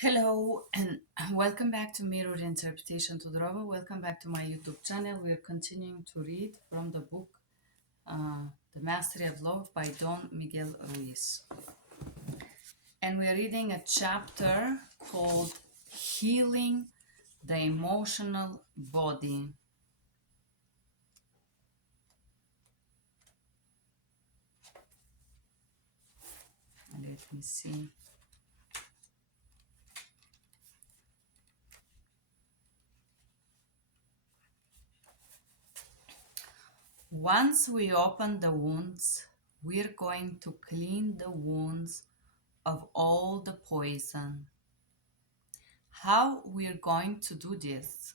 Hello and welcome back to Mirror Interpretation to Drama. Welcome back to my YouTube channel. We're continuing to read from the book The Mastery of Love by Don Miguel Ruiz. And we're reading a chapter called Healing the Emotional Body. Let me see. Once we open the wounds, we're going to clean the wounds of all the poison. How we're going to do this?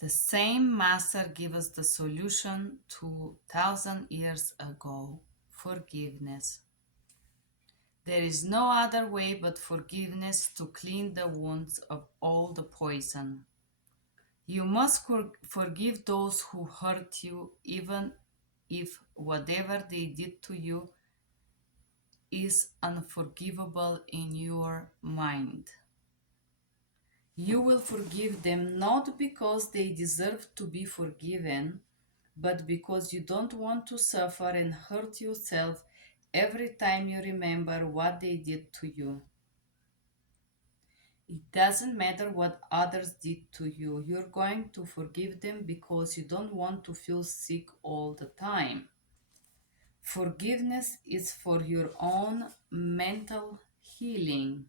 The same master gave us the solution 2,000 years ago: forgiveness. There is no other way but forgiveness to clean the wounds of all the poison. You must forgive those who hurt you, even if whatever they did to you is unforgivable in your mind. You will forgive them not because they deserve to be forgiven, but because you don't want to suffer and hurt yourself every time you remember what they did to you. It doesn't matter what others did to you. You're going to forgive them because you don't want to feel sick all the time. Forgiveness is for your own mental healing.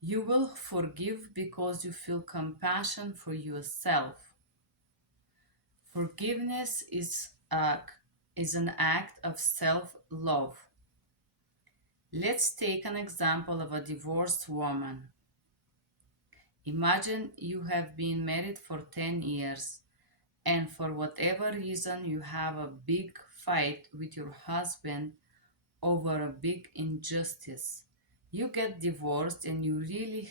You will forgive because you feel compassion for yourself. Forgiveness is an act of self-love. Let's take an example of a divorced woman. Imagine you have been married for 10 years and for whatever reason you have a big fight with your husband over a big injustice. You get divorced and you really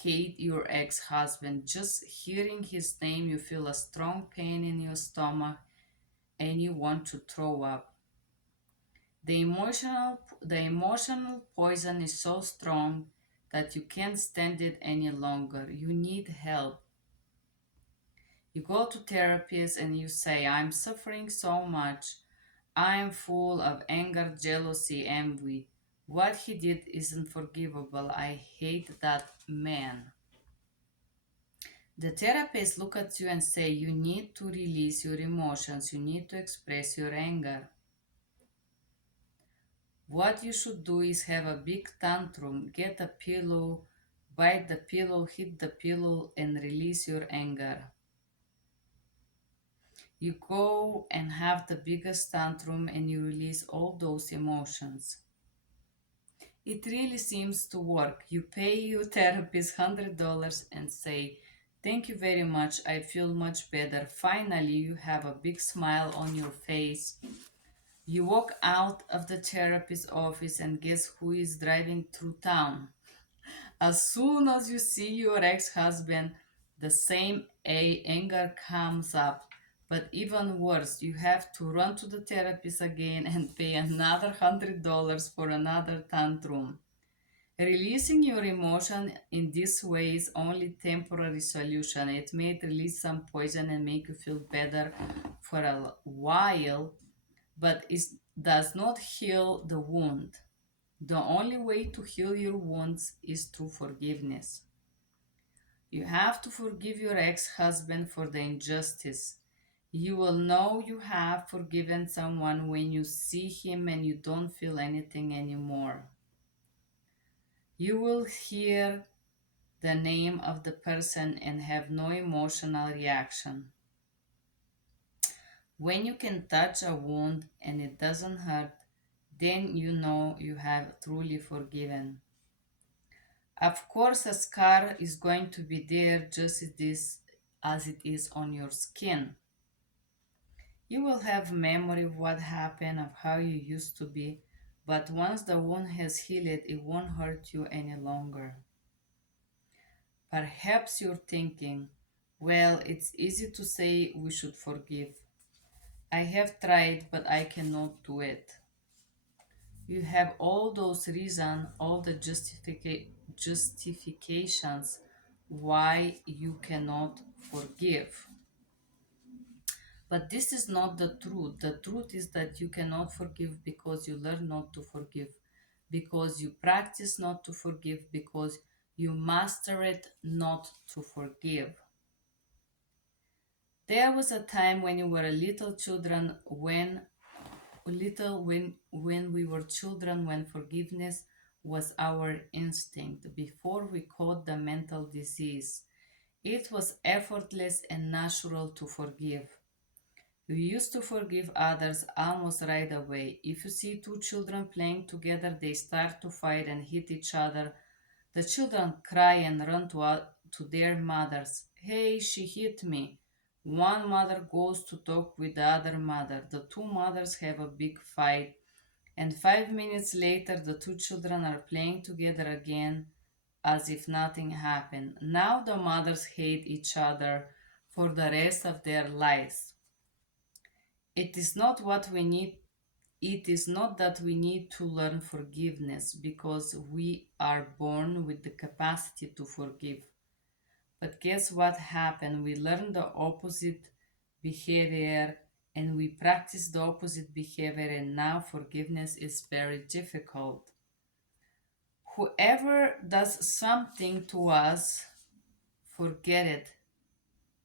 hate your ex-husband. Just hearing his name, you feel a strong pain in your stomach and you want to throw up. The emotional poison is so strong that you can't stand it any longer. You need help. You go to therapists and you say, I'm suffering so much. I am full of anger, jealousy, envy. What he did isn't forgivable. I hate that man. The therapist look at you and say, you need to release your emotions. You need to express your anger. What you should do is have a big tantrum, get a pillow, bite the pillow, hit the pillow, and release your anger. You go and have the biggest tantrum and you release all those emotions. It really seems to work. You pay your therapist $100 and say, thank you very much, I feel much better. Finally, you have a big smile on your face. You walk out of the therapist's office and guess who is driving through town? As soon as you see your ex-husband, the same anger comes up. But even worse, you have to run to the therapist again and pay another $100 for another tantrum. Releasing your emotion in this way is only temporary solution. It may release some poison and make you feel better for a while, but it does not heal the wound. The only way to heal your wounds is through forgiveness. You have to forgive your ex-husband for the injustice. You will know you have forgiven someone when you see him and you don't feel anything anymore. You will hear the name of the person and have no emotional reaction. When you can touch a wound and it doesn't hurt, then you know you have truly forgiven. Of course, a scar is going to be there just as it is on your skin. You will have memory of what happened, of how you used to be, but once the wound has healed, it won't hurt you any longer. Perhaps you're thinking, well, it's easy to say we should forgive. I have tried, but I cannot do it. You have all those reasons, all the justifications why you cannot forgive. But this is not the truth. The truth is that you cannot forgive because you learn not to forgive, because you practice not to forgive, because you master it not to forgive. There was a time when you were a little children when we were children, when forgiveness was our instinct before we caught the mental disease. It was effortless and natural to forgive. We used to forgive others almost right away. If you see two children playing together, they start to fight and hit each other. The children cry and run to their mothers. Hey, she hit me. One mother goes to talk with the other mother. The two mothers have a big fight, and 5 minutes later, the two children are playing together again as if nothing happened. Now the mothers hate each other for the rest of their lives. It is not what we need. It is not that we need to learn forgiveness because we are born with the capacity to forgive. But guess what happened? We learn the opposite behavior and we practice the opposite behavior, and now forgiveness is very difficult. Whoever does something to us, forget it.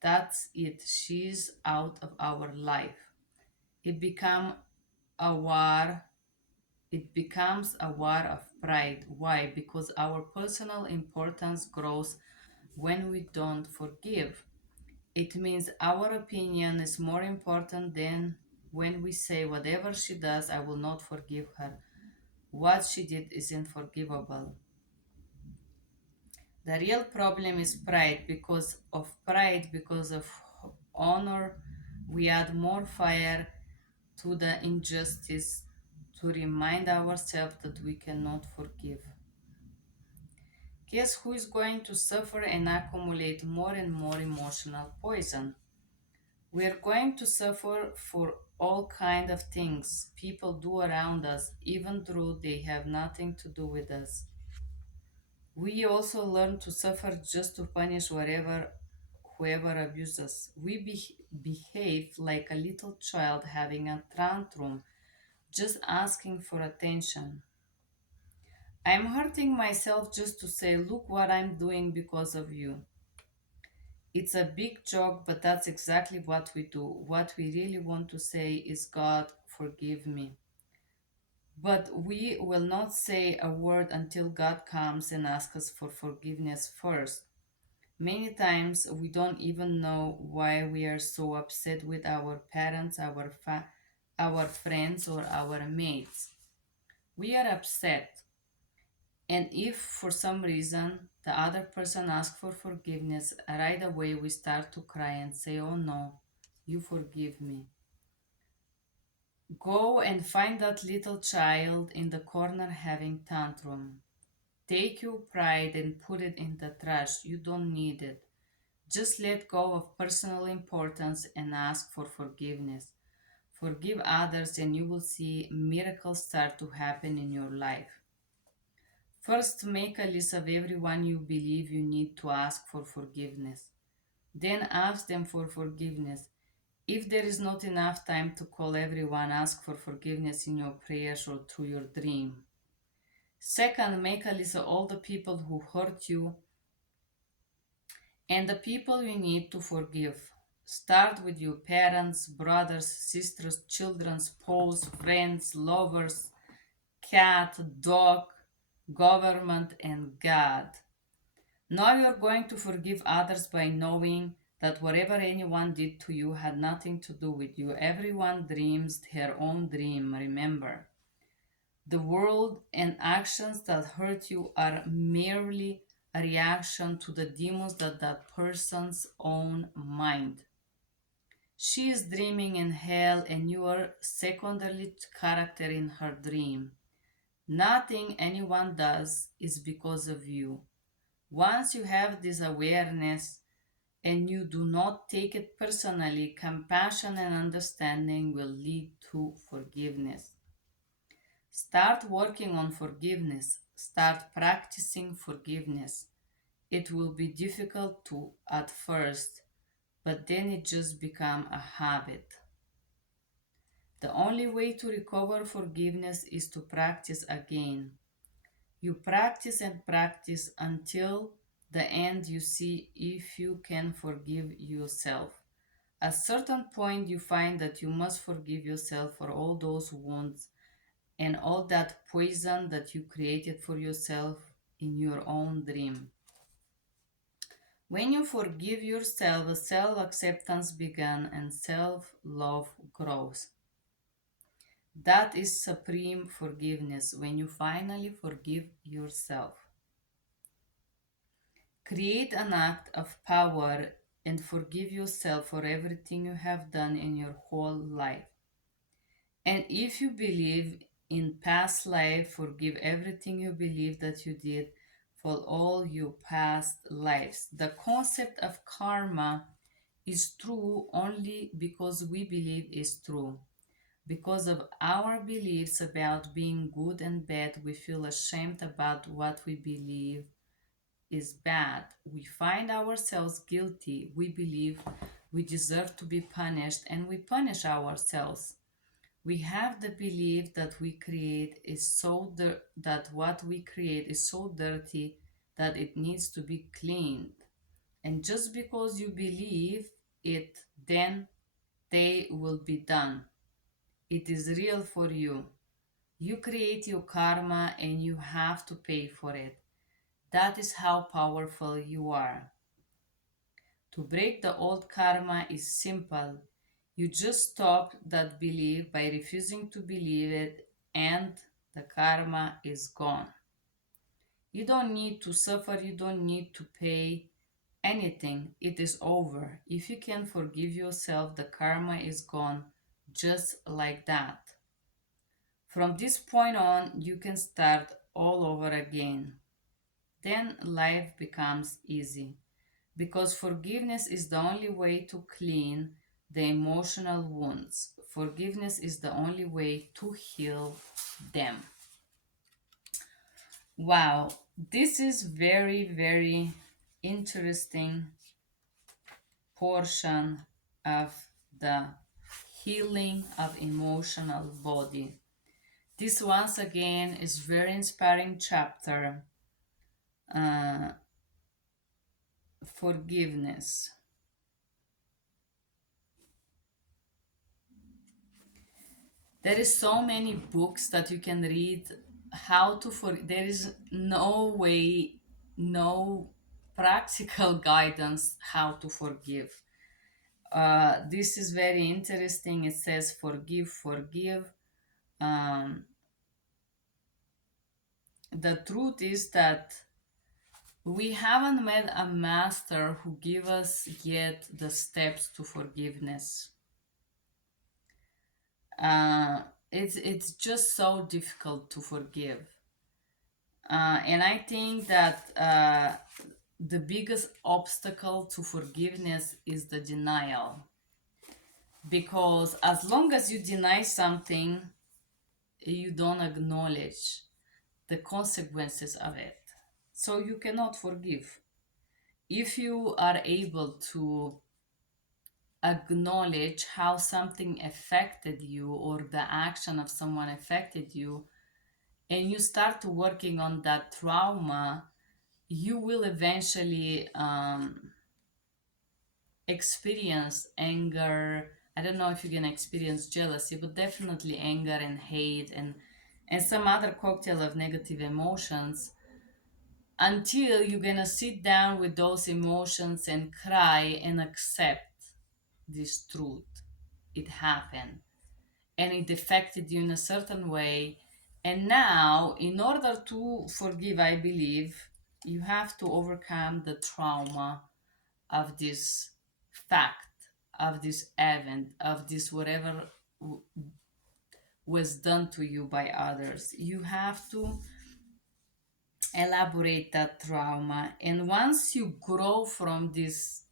That's it. She's out of our life. It become a war. It becomes a war of pride. Why? Because our personal importance grows when we don't forgive. It means our opinion is more important than when we say, whatever she does, I will not forgive her. What she did is unforgivable. The real problem is pride. Because of honor, we add more fire to the injustice to remind ourselves that we cannot forgive. Guess who is going to suffer and accumulate more and more emotional poison? We are going to suffer for all kind of things people do around us, even though they have nothing to do with us. We also learn to suffer just to punish whoever abuses us. We behave like a little child having a tantrum, just asking for attention. I'm hurting myself just to say, look what I'm doing because of you. It's a big joke, but that's exactly what we do. What we really want to say is, God, forgive me. But we will not say a word until God comes and asks us for forgiveness first. Many times we don't even know why we are so upset with our parents, our friends, or our mates. We are upset. And if for some reason the other person asks for forgiveness, right away we start to cry and say, oh no, you forgive me. Go and find that little child in the corner having tantrum. Take your pride and put it in the trash. You don't need it. Just let go of personal importance and ask for forgiveness. Forgive others and you will see miracles start to happen in your life. First, make a list of everyone you believe you need to ask for forgiveness. Then ask them for forgiveness. If there is not enough time to call everyone, ask for forgiveness in your prayers or through your dream. Second, make a list of all the people who hurt you and the people you need to forgive. Start with your parents, brothers, sisters, children, spouse, friends, lovers, cat, dog, government, and God. Now you're going to forgive others by knowing that whatever anyone did to you had nothing to do with you. Everyone dreams their own dream, remember. The world and actions that hurt you are merely a reaction to the demons that person's own mind. She is dreaming in hell and you are secondary character in her dream. Nothing anyone does is because of you. Once you have this awareness and you do not take it personally, compassion and understanding will lead to forgiveness. Start working on forgiveness. Start practicing forgiveness. It will be difficult at first, but then it just becomes a habit. The only way to recover forgiveness is to practice again. You practice and practice until the end you see if you can forgive yourself. At a certain point, you find that you must forgive yourself for all those wounds and all that poison that you created for yourself in your own dream. When you forgive yourself, self-acceptance begins and self-love grows. That is supreme forgiveness when you finally forgive yourself. Create an act of power and forgive yourself for everything you have done in your whole life. And if you believe in past life, forgive everything you believe that you did for all your past lives. The concept of karma is true only because we believe it's true. Because of our beliefs about being good and bad, we feel ashamed about what we believe is bad. We find ourselves guilty. We believe we deserve to be punished and we punish ourselves. We have the belief that that what we create is so dirty that it needs to be cleaned. And just because you believe it, then they will be done. It is real for you. You create your karma and you have to pay for it. That is how powerful you are. To break the old karma is simple. You just stop that belief by refusing to believe it, and the karma is gone. You don't need to suffer, you don't need to pay anything. It is over. If you can forgive yourself, the karma is gone just like that. From this point on, you can start all over again. Then life becomes easy because forgiveness is the only way to clean the emotional wounds. Forgiveness is the only way to heal them. Wow, this is very, very interesting portion of the healing of emotional body. This once again is very inspiring chapter. Forgiveness. There is so many books that you can read how to there is no way, no practical guidance how to forgive. This is very interesting. It says forgive. The truth is that we haven't met a master who give us yet the steps to forgiveness. It's just so difficult to forgive, and I think that the biggest obstacle to forgiveness is the denial. Because as long as you deny something, you don't acknowledge the consequences of it. So you cannot forgive. If you are able to acknowledge how something affected you or the action of someone affected you, and you start working on that trauma, you will eventually experience anger. I don't know if you're gonna experience jealousy, but definitely anger and hate and some other cocktail of negative emotions, until you're gonna sit down with those emotions and cry and accept this truth. It happened and it affected you in a certain way. And now, in order to forgive, I believe you have to overcome the trauma of this fact, of this event, of this whatever was done to you by others. You have to elaborate that trauma. And once you grow from this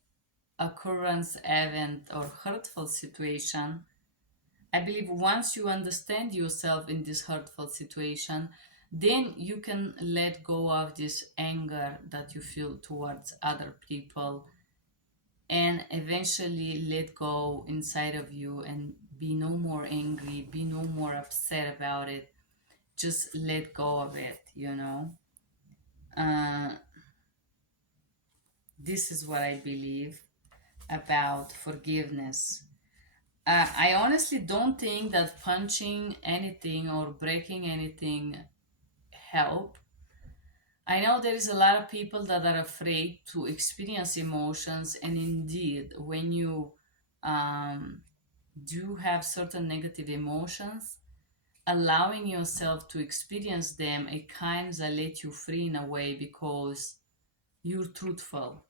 occurrence, event, or hurtful situation, I believe once you understand yourself in this hurtful situation, then you can let go of this anger that you feel towards other people and eventually let go inside of you and be no more angry, be no more upset about it. Just let go of it, you know? Uh, this is what I believe about forgiveness. I honestly don't think that punching anything or breaking anything help. I know there is a lot of people that are afraid to experience emotions, and indeed, when you um, do have certain negative emotions, allowing yourself to experience them, it kind of let you free in a way because you're truthful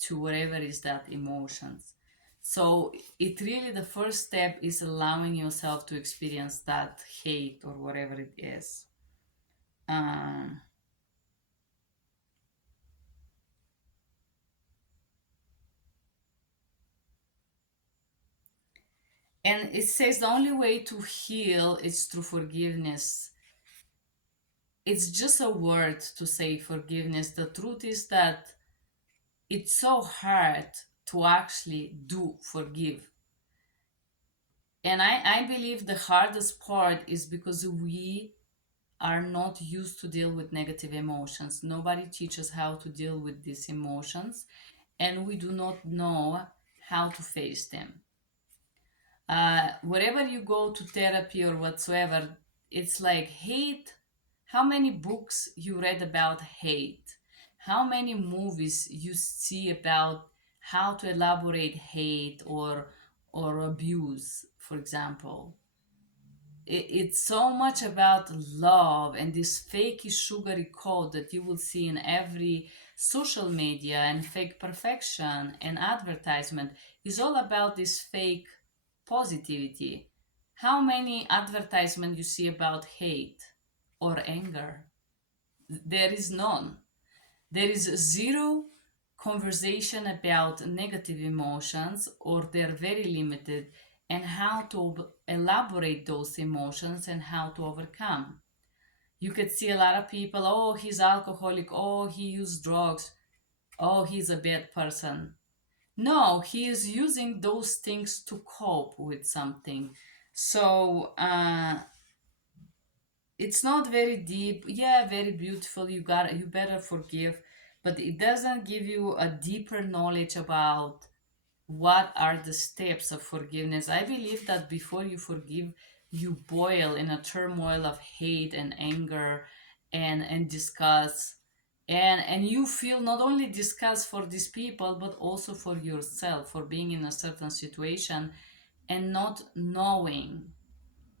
to whatever is that emotions. So it really the first step is allowing yourself to experience that hate or whatever it is. Um, and it says the only way to heal is through forgiveness. It's just a word to say forgiveness. The truth is that it's so hard to actually do forgive. And I believe the hardest part is because we are not used to deal with negative emotions. Nobody teaches how to deal with these emotions, and we do not know how to face them. Wherever you go to therapy or whatsoever, it's like hate. How many books you read about hate? How many movies you see about how to elaborate hate or abuse, for example? It's so much about love and this fakey sugary code that you will see in every social media and fake perfection and advertisement is all about this fake positivity. How many advertisements you see about hate or anger? There is none. There is zero conversation about negative emotions, or they're very limited, and how to elaborate those emotions and how to overcome. You could see a lot of people, oh, he's alcoholic, oh, he used drugs, oh, he's a bad person. No, he is using those things to cope with something. So it's not very deep. Yeah, very beautiful. You better forgive, but it doesn't give you a deeper knowledge about what are the steps of forgiveness. I believe that before you forgive, you boil in a turmoil of hate and anger and disgust. And you feel not only disgust for these people but also for yourself for being in a certain situation and not knowing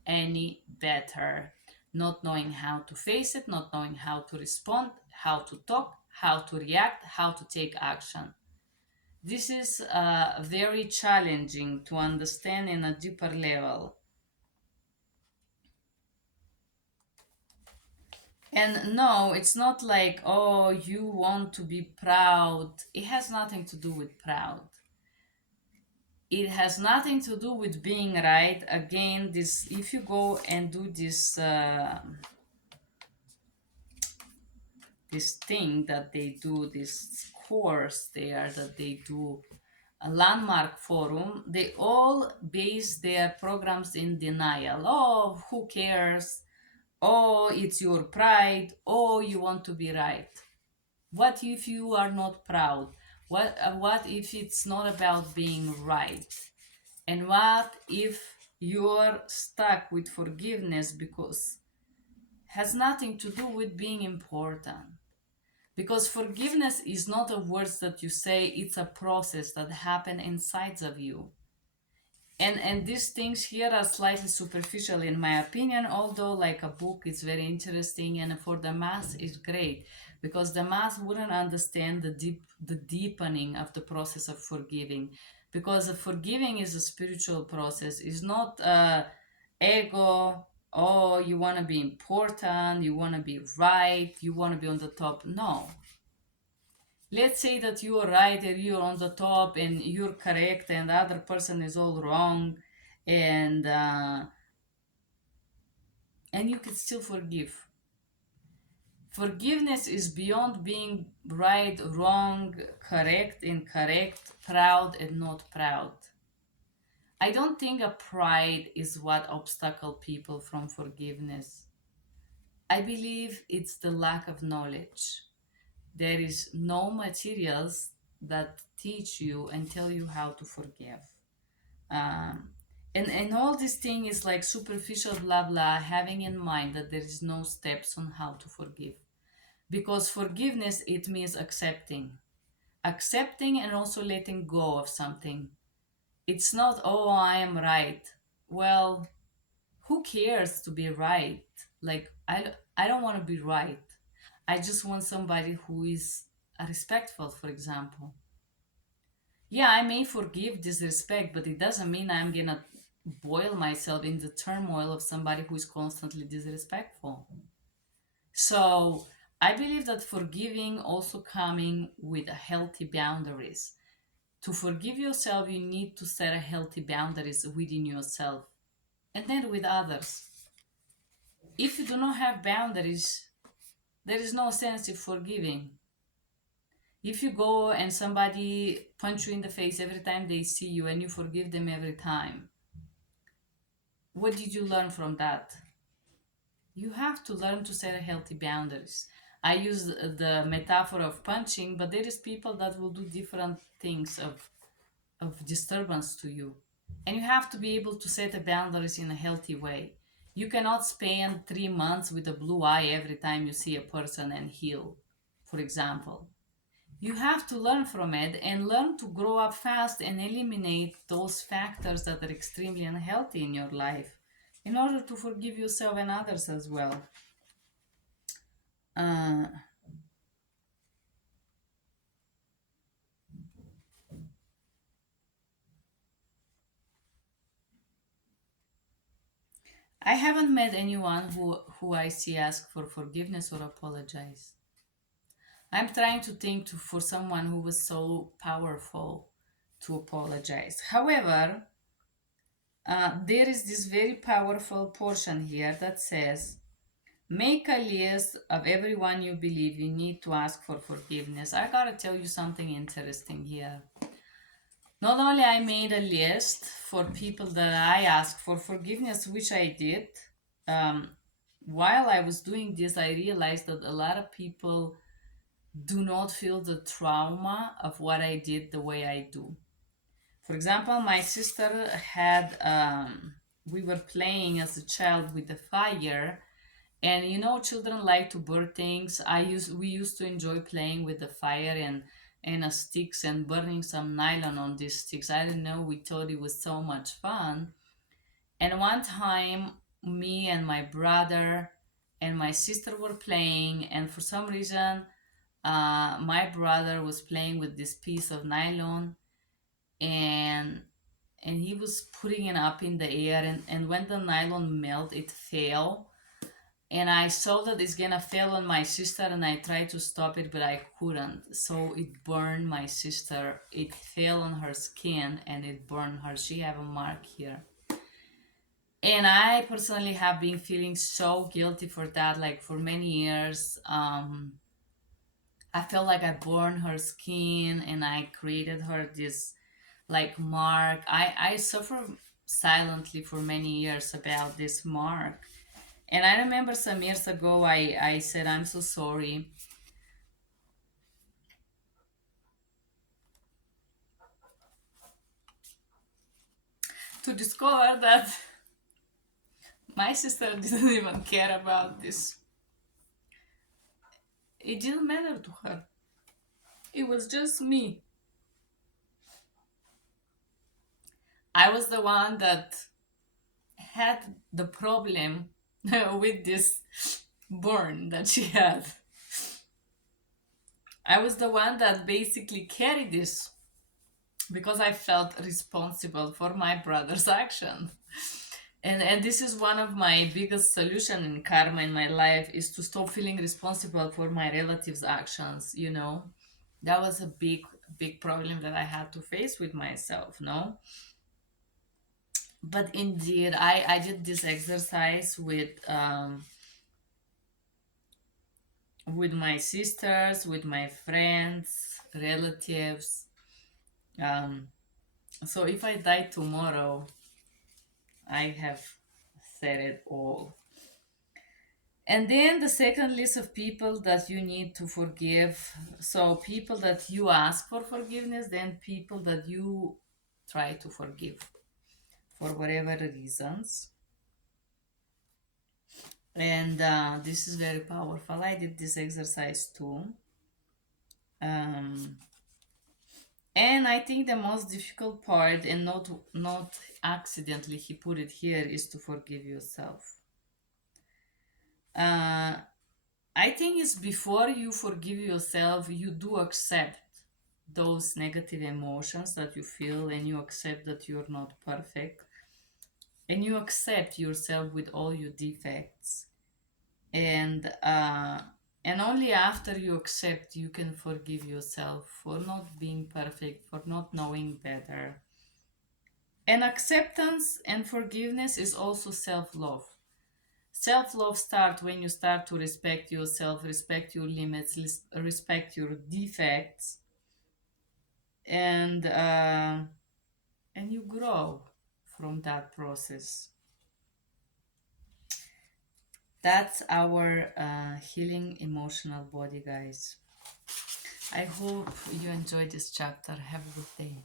any better, not knowing how to face it, not knowing how to respond, how to talk, how to react, how to take action. This is very challenging to understand in a deeper level. And no, it's not like, oh, you want to be proud. It has nothing to do with proud. It has nothing to do with being right. Again, this if you go and do this thing that they do, this course there that they do, a landmark forum, they all base their programs in denial. Oh, who cares? Oh, it's your pride. Oh, you want to be right. What if you are not proud? What if it's not about being right? And what if you're stuck with forgiveness because has nothing to do with being important? Because forgiveness is not a words that you say, it's a process that happen inside of you. And these things here are slightly superficial in my opinion, although like a book is very interesting and for the mass it's great because the mass wouldn't understand the deepening of the process of forgiving, because forgiving is a spiritual process. It's not ego. Oh, you want to be important, you want to be right, you want to be on the top. No, let's say that you are right and you're on the top and you're correct and the other person is all wrong, and you can still forgive. Forgiveness is beyond being right, wrong, correct, incorrect, proud, and not proud. I don't think a pride is what obstacle people from forgiveness. I believe it's the lack of knowledge. There is no materials that teach you and tell you how to forgive. Um, and all this thing is like superficial blah blah, having in mind that there is no steps on how to forgive. Because forgiveness, it means accepting and also letting go of something. It's not, oh, I am right. Well, who cares to be right? Like, I don't want to be right. I just want somebody who is respectful, for example. Yeah, I may forgive disrespect, but it doesn't mean I'm gonna boil myself in the turmoil of somebody who is constantly disrespectful. So I believe that forgiving also coming with a healthy boundaries. To forgive yourself, you need to set a healthy boundaries within yourself and then with others. If you do not have boundaries, there is no sense of forgiving. If you go and somebody punch you in the face every time they see you and you forgive them every time, what did you learn from that? You have to learn to set a healthy boundaries. I use the metaphor of punching, but there is people that will do different things of disturbance to you. And you have to be able to set the boundaries in a healthy way. You cannot spend 3 months with a blue eye every time you see a person and heal, for example. You have to learn from it and learn to grow up fast and eliminate those factors that are extremely unhealthy in your life in order to forgive yourself and others as well. Uh, I haven't met anyone who I see ask for forgiveness or apologize. I'm trying to think for someone who was so powerful to apologize. However, there is this very powerful portion here that says, make a list of everyone you believe you need to ask for forgiveness. I gotta tell you something interesting here. Not only I made a list for people that I asked for forgiveness, which I did. Um, while I was doing this, I realized that a lot of people do not feel the trauma of what I did the way I do. For example, my sister had, we were playing as a child with the fire, and children like to burn things. We used to enjoy playing with the fire and sticks and burning some nylon on these sticks. I don't know, we thought it was so much fun. And one time, me and my brother and my sister were playing, and for some reason, my brother was playing with this piece of nylon, and he was putting it up in the air, and when the nylon melt, it fell, and I saw that it's gonna fall on my sister, and I tried to stop it, but I couldn't. So it burned my sister. It fell on her skin and it burned her. She have a mark here. And I personally have been feeling so guilty for that, like for many years. I felt like I burned her skin and I created her this like mark. I suffered silently for many years about this mark. And I remember some years ago I said, I'm so sorry. To discover that my sister didn't even care about this. It didn't matter to her. It was just me. I was the one that had the problem with this burn that she had. I was the one that basically carried this because I felt responsible for my brother's action. And this is one of my biggest solution in karma in my life, is to stop feeling responsible for my relatives' actions. That was a big problem that I had to face with myself, no? But indeed, I did this exercise with my sisters, with my friends, relatives. Um, so if I die tomorrow, I have said it all. And then the second list of people that you need to forgive. So people that you ask for forgiveness, then people that you try to forgive for whatever reasons. And this is very powerful. I did this exercise too. Um, and I think the most difficult part, and not accidentally he put it here, is to forgive yourself. I think it's before you forgive yourself, you do accept those negative emotions that you feel, and you accept that you're not perfect, and you accept yourself with all your defects, and only after you accept, you can forgive yourself for not being perfect, for not knowing better. And acceptance and forgiveness is also self-love. Self-love starts when you start to respect yourself, respect your limits, respect your defects, and you grow from that process. That's our healing emotional body, guys. I hope you enjoyed this chapter. Have a good day.